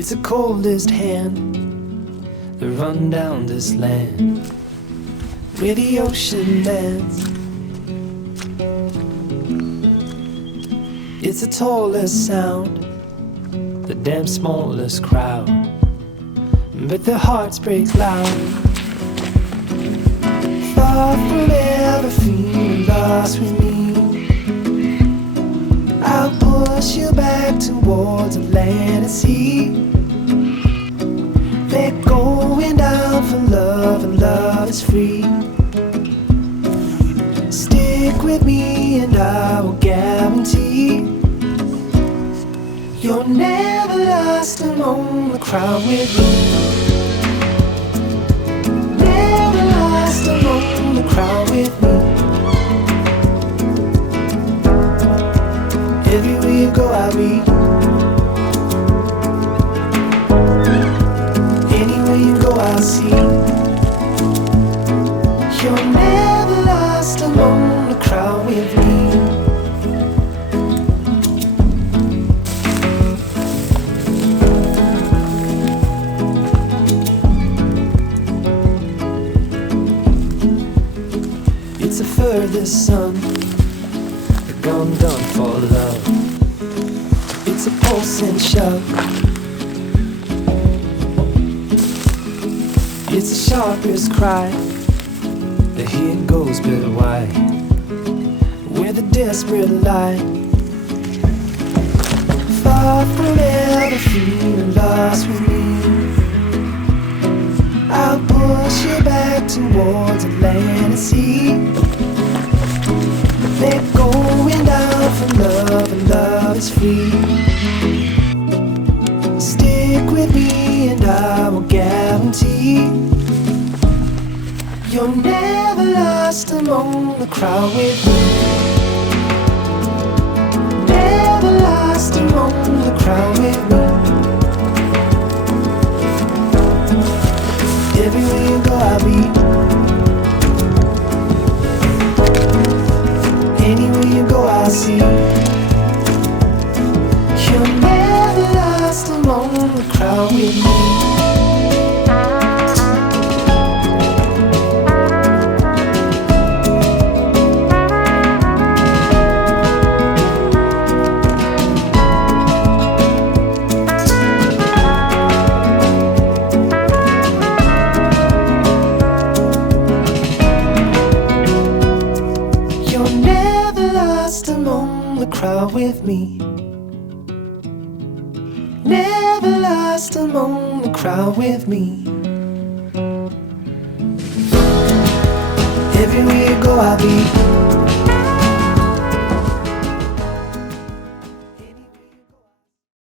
It's the coldest hand that run down this land where the ocean lands. It's the tallest sound, the damn smallest crowd, but their hearts break loud. Far from ever feeling lost with me, I'll push you back towards the land and sea. They're going down for love, and love is free. Stick with me and I will guarantee you're never lost among the crowd with me. Never lost among the crowd with me. Everywhere you go I'll be. Anywhere you go I'll see. You're never lost among the crowd with me. It's the furthest sun, gone done for love. It's a pulse and shove. It's the sharpest cry. The here goes but why, where the desperate lie. Far from ever feeling lost with me, I'll push you back towards the land and sea. They're going down for love, and love is free. Stick with me and I will guarantee you're never lost among the crowd with me. Never lost among the crowd with me. Everywhere you go I'll be. Anywhere you go I'll see. You're never lost among the crowd with me. Among the crowd with me. Never lost among the crowd with me. Everywhere you go I'll be.